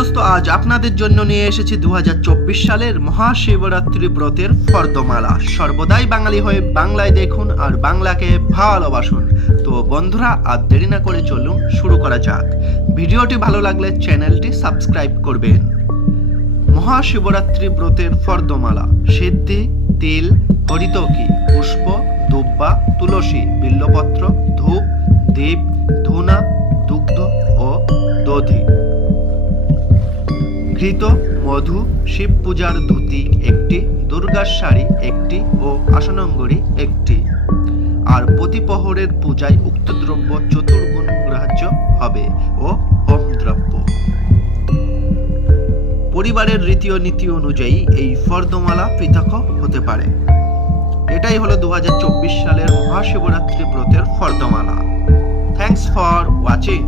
দোস্তো, আজ আপনাদের জন্য নিয়ে এসেছি 2024 সালের মহাশিবরাত্রি ব্রতের ফর্দমালা। সর্বদাই বাঙালি হয়ে বাংলায় দেখুন আর বাংলাকে ভালোবাসুন। তো বন্ধুরা, আর দেরি না করে চলুন শুরু করা যাক। ভিডিওটি ভালো লাগলে চ্যানেলটি সাবস্ক্রাইব করবেন। মহাশিবরাত্রি ব্রতের ফর্দমালা: সিদ্ধি, তিল, হরিতকি, পুষ্প, দুব্বা, তুলসী, বিল্লপত্র, ধূপ, দীপ, ধূনা, দুগ্ধ ও দধি, ঘৃত, মধু, শিব পূজার ধুতি একটি, দুর্গার শাড়ি একটি ও আসনাঙ্গরি একটি। আর প্রতি প্রহরের পূজায় উক্ত দ্রব্য চতুর্গুণ গ্রাহ্য হবে ও হোম দ্রব্য। পরিবারের রীতি ও নীতি অনুযায়ী এই ফর্দমালা পৃথক হতে পারে। এটাই হলো 2024 সালের মহাশিবরাত্রি ব্রতের ফর্দমালা। Thanks for watching.